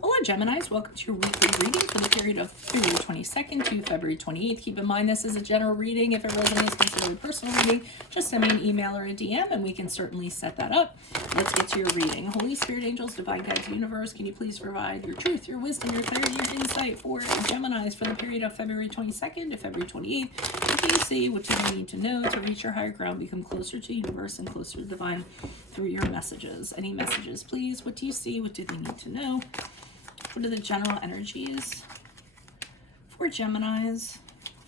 Hola Geminis, welcome to your weekly reading for the period of February 22nd to February 28th. Keep in mind this is a general reading. If it resonates, consider a personal reading. Just send me an email or a DM and we can certainly set that up. Let's get to your reading. Holy Spirit, angels, divine guides, universe, can you please provide your truth, your wisdom, your clarity, your insight for Geminis for the period of February 22nd to February 28th? What do you see? What do you need to know to reach your higher ground, become closer to universe and closer to divine through your messages? Any messages, please? What do you see? What do they need to know? What are the general energies for Geminis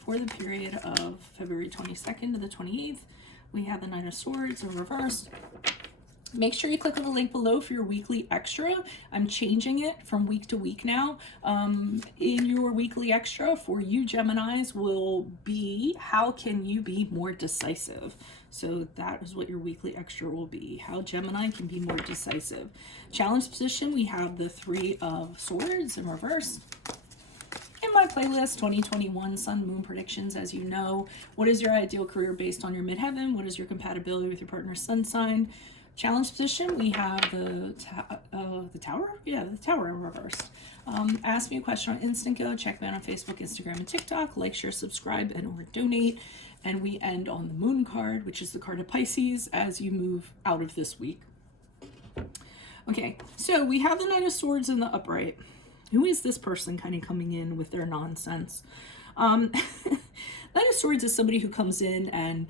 for the period of February 22nd to the 28th? We have the Knight of Swords in reverse. Make sure you click on the link below for your weekly extra. I'm changing it from week to week now. In your weekly extra for you Geminis will be, how can you be more decisive? So that is what your weekly extra will be. How Gemini can be more decisive. Challenge position, we have the Three of Swords in reverse. In my playlist, 2021 Sun Moon predictions, as you know. What is your ideal career based on your midheaven? What is your compatibility with your partner's sun sign? Challenge position, we have the Tower? Yeah, the Tower in reverse. Ask me a question on Instant Go. Check me out on Facebook, Instagram, and TikTok. Like, share, subscribe, and or donate. And we end on the Moon card, which is the card of Pisces, as you move out of this week. Okay, so we have the Knight of Swords in the upright. Who is this person kind of coming in with their nonsense? Knight of Swords is somebody who comes in and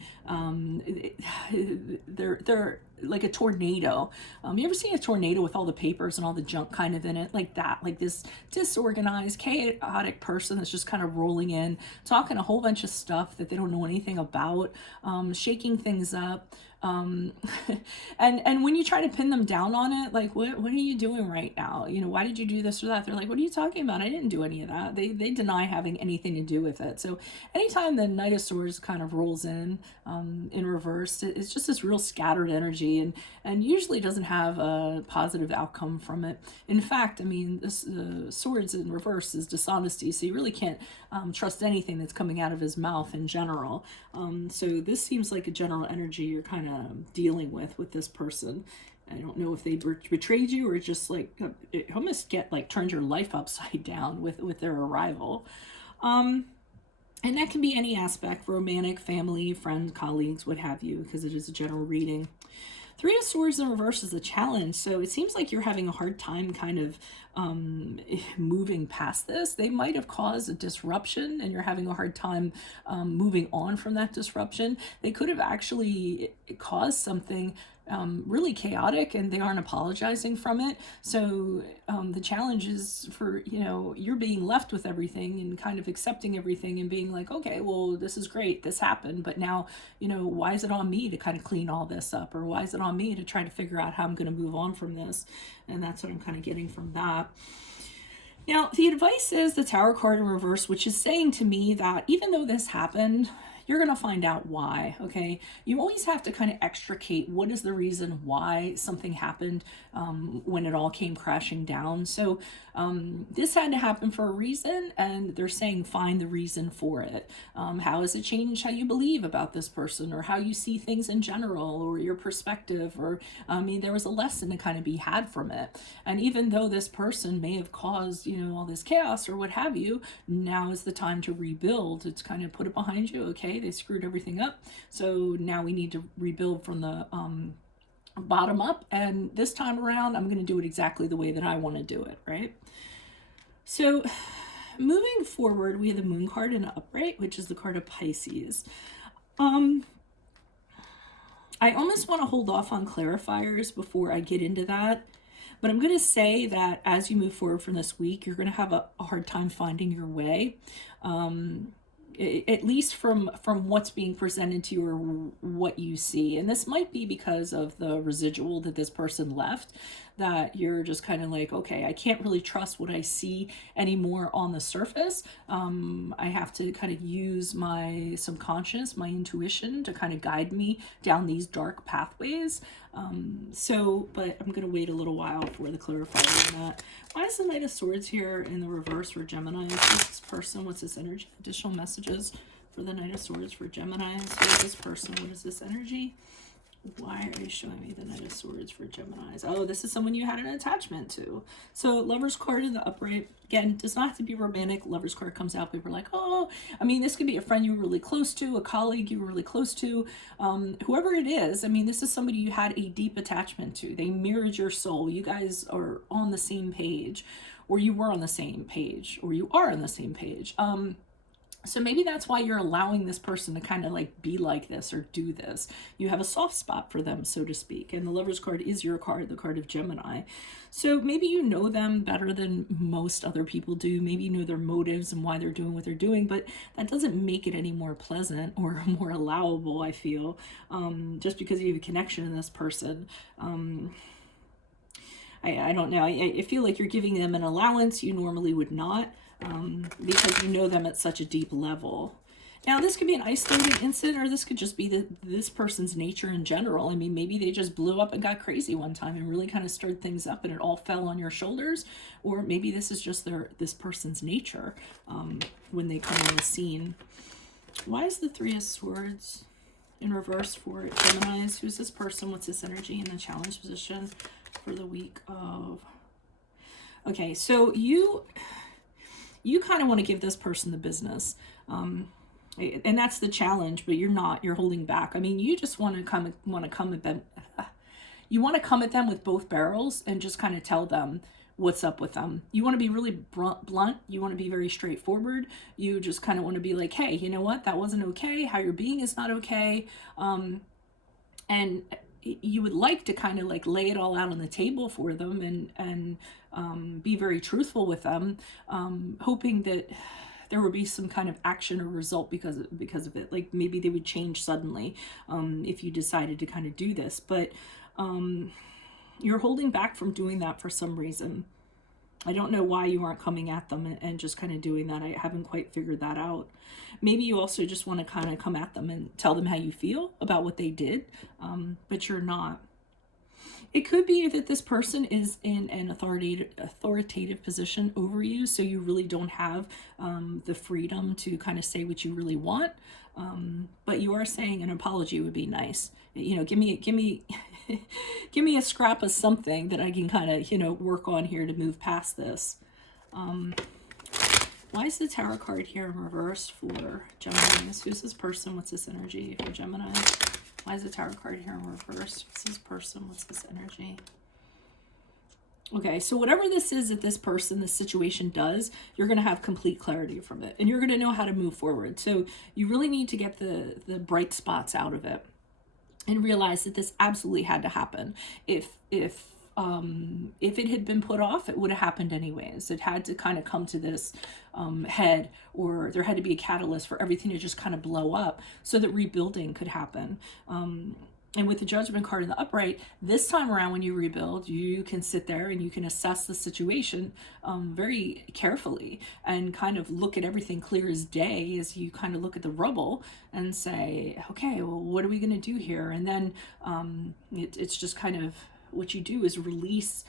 they're like a tornado. You ever seen a tornado with all the papers and all the junk kind of in it? Like that, like this disorganized, chaotic person that's just kind of rolling in, talking a whole bunch of stuff that they don't know anything about, shaking things up. And when you try to pin them down on it, like, what are you doing right now? You know, why did you do this or that? They're like, what are you talking about? I didn't do any of that. They deny having anything to do with it. So anytime the Knight of Swords kind of rolls in reverse, it's just this real scattered energy and usually doesn't have a positive outcome from it. In fact, I mean, the swords in reverse is dishonesty. So you really can't trust anything that's coming out of his mouth in general. So this seems like a general energy you're kind of dealing with this person. I don't know if they betrayed you or just like it almost turned your life upside down with their arrival. And that can be any aspect, romantic, family, friends, colleagues, what have you, because it is a general reading. Three of Swords in reverse is a challenge, so it seems like you're having a hard time kind of moving past this. They might have caused a disruption and you're having a hard time moving on from that disruption. They could have actually caused something really chaotic and they aren't apologizing from it. So the challenge is for, you're being left with everything and kind of accepting everything and being like, okay, well, this is great, this happened, but now, why is it on me to kind of clean all this up? Or why is it on me to try to figure out how I'm going to move on from this? And that's what I'm kind of getting from that. Now, the advice is the Tower card in reverse, which is saying to me that even though this happened, you're going to find out why, okay? You always have to kind of extricate what is the reason why something happened when it all came crashing down. So this had to happen for a reason, and they're saying find the reason for it. How has it changed how you believe about this person or how you see things in general or your perspective? Or, there was a lesson to kind of be had from it. And even though this person may have caused, all this chaos or what have you, now is the time to rebuild. It's kind of put it behind you, okay? They screwed everything up, so now we need to rebuild from the bottom up, and this time around I'm going to do it exactly the way that I want to do it, right? So moving forward, we have the Moon card in the upright, which is the card of Pisces. I almost want to hold off on clarifiers before I get into that, but I'm going to say that as you move forward from this week, you're going to have a hard time finding your way. At least from what's being presented to you or what you see. And this might be because of the residual that this person left, that you're just kind of like, okay, I can't really trust what I see anymore on the surface. I have to kind of use my subconscious, my intuition to kind of guide me down these dark pathways. But I'm going to wait a little while for the clarifier on that. Why is the Knight of Swords here in the reverse for Gemini? Who's this person? What's this energy? Additional messages for the Knight of Swords for Gemini. Who is this person? What is this energy? Why are you showing me the Knight of Swords for Geminis? Oh, this is someone you had an attachment to. So Lover's card in the upright, again, does not have to be romantic. Lover's card comes out, people are like, oh, I mean, this could be a friend you were really close to, a colleague you were really close to, whoever it is. I mean, this is somebody you had a deep attachment to. They mirrored your soul. You guys are on the same page, or you were on the same page, or you are on the same page. So maybe that's why you're allowing this person to kind of like be like this or do this. You have a soft spot for them, so to speak. And the Lover's card is your card, the card of Gemini. So maybe you know them better than most other people do. Maybe you know their motives and why they're doing what they're doing, but that doesn't make it any more pleasant or more allowable, I feel, just because you have a connection to this person. I don't know. I feel like you're giving them an allowance you normally would not. Because you know them at such a deep level. Now, this could be an isolated incident, or this could just be this person's nature in general. I mean, maybe they just blew up and got crazy one time and really kind of stirred things up and it all fell on your shoulders. Or maybe this is just this person's nature when they come on the scene. Why is the Three of Swords in reverse for Geminis? Who's this person? What's this energy in the challenge position for the week of... Okay, so you kind of want to give this person the business. And that's the challenge, but you're not. You're holding back. I mean, you just want to come at them. You want to come at them with both barrels and just kind of tell them what's up with them. You want to be really blunt. You want to be very straightforward. You just kind of want to be like, hey, you know what? That wasn't okay. How you're being is not okay. And you would like to kind of like lay it all out on the table for them and be very truthful with them, hoping that there would be some kind of action or result because of it. Like maybe they would change suddenly if you decided to kind of do this. But you're holding back from doing that for some reason. I don't know why you aren't coming at them and just kind of doing that. I haven't quite figured that out. Maybe you also just want to kind of come at them and tell them how you feel about what they did, but you're not. It could be that this person is in an authoritative position over you, so you really don't have the freedom to kind of say what you really want. But you are saying an apology would be nice. You know, give me give me a scrap of something that I can kind of, you know, work on here to move past this. Why is the Tower card here in reverse for Gemini? Who's this person? What's this energy for Gemini? Why is the Tower card here in reverse? What's this person? What's this energy? Okay, so whatever this is that this person, this situation does, you're going to have complete clarity from it. And you're going to know how to move forward. So you really need to get the bright spots out of it and realize that this absolutely had to happen. If it had been put off, it would have happened anyways. It had to kind of come to this head, or there had to be a catalyst for everything to just kind of blow up so that rebuilding could happen. And with the Judgment card in the upright, this time around when you rebuild, you can sit there and you can assess the situation very carefully and kind of look at everything clear as day as you kind of look at the rubble and say, okay, well, what are we going to do here? And then it's just kind of what you do is release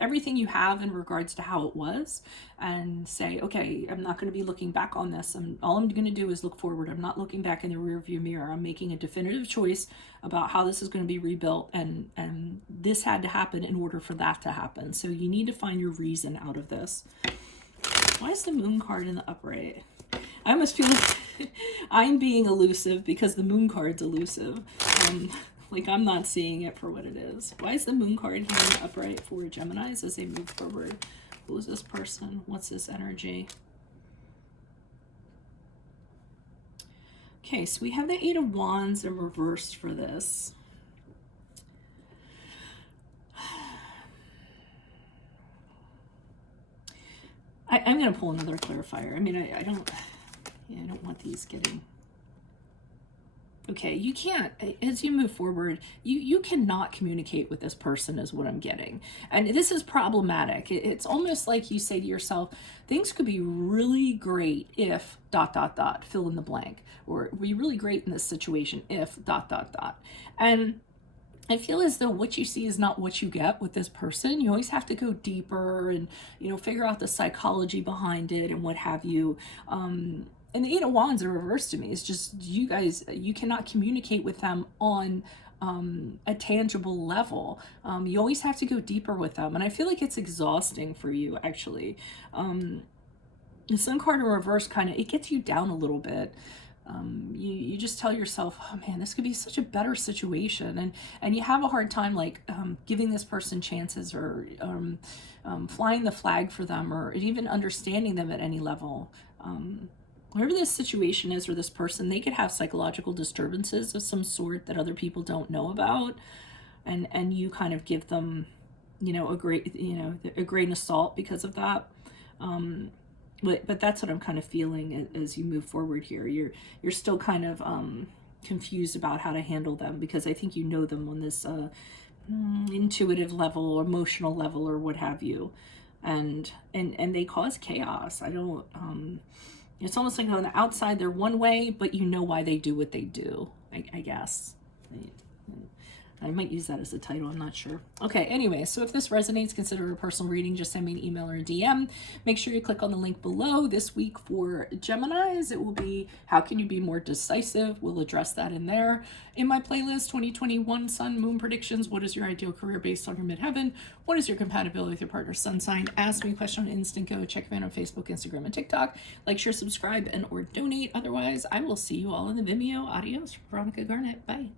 everything you have in regards to how it was and say, okay, I'm not going to be looking back on this. All I'm going to do is look forward. I'm not looking back in the rearview mirror. I'm making a definitive choice about how this is going to be rebuilt, and this had to happen in order for that to happen. So you need to find your reason out of this. Why is the Moon card in the upright? I almost feel like I'm being elusive because the Moon card's elusive. Like I'm not seeing it for what it is. Why is the Moon card here in the upright for Geminis as they move forward? Who is this person? What's this energy? Okay, so we have the Eight of Wands in reverse for this. I'm going to pull another clarifier. I mean, I don't want these getting... Okay, you can't, as you move forward, you cannot communicate with this person is what I'm getting. And this is problematic. It's almost like you say to yourself, things could be really great if ... fill in the blank, or be really great in this situation if ... And I feel as though what you see is not what you get with this person. You always have to go deeper and, you know, figure out the psychology behind it and what have you. And the Eight of Wands are reversed to me. It's just you guys, you cannot communicate with them on a tangible level. You always have to go deeper with them. And I feel like it's exhausting for you, actually. The Sun card in reverse kind of, it gets you down a little bit. You just tell yourself, oh man, this could be such a better situation. And you have a hard time like giving this person chances, or flying the flag for them, or even understanding them at any level. Whatever this situation is, or this person, they could have psychological disturbances of some sort that other people don't know about. And you kind of give them, a grain of salt because of that. But that's what I'm kind of feeling as you move forward here. You're still kind of confused about how to handle them, because I think you know them on this intuitive level or emotional level or what have you, and they cause chaos. I don't. It's almost like on the outside they're one way, but you know why they do what they do. I guess. I might use that as a title, I'm not sure. Okay, anyway, so if this resonates, consider a personal reading. Just send me an email or a DM. Make sure you click on the link below. This week for Geminis, it will be How Can You Be More Decisive? We'll address that in there. In my playlist, 2021 Sun Moon Predictions. What is your ideal career based on your midheaven? What is your compatibility with your partner's sun sign? Ask me a question on Instant Go. Check me out on Facebook, Instagram, and TikTok. Like, share, subscribe, and or donate. Otherwise, I will see you all in the Vimeo. Adios, Veronica Garnett. Bye.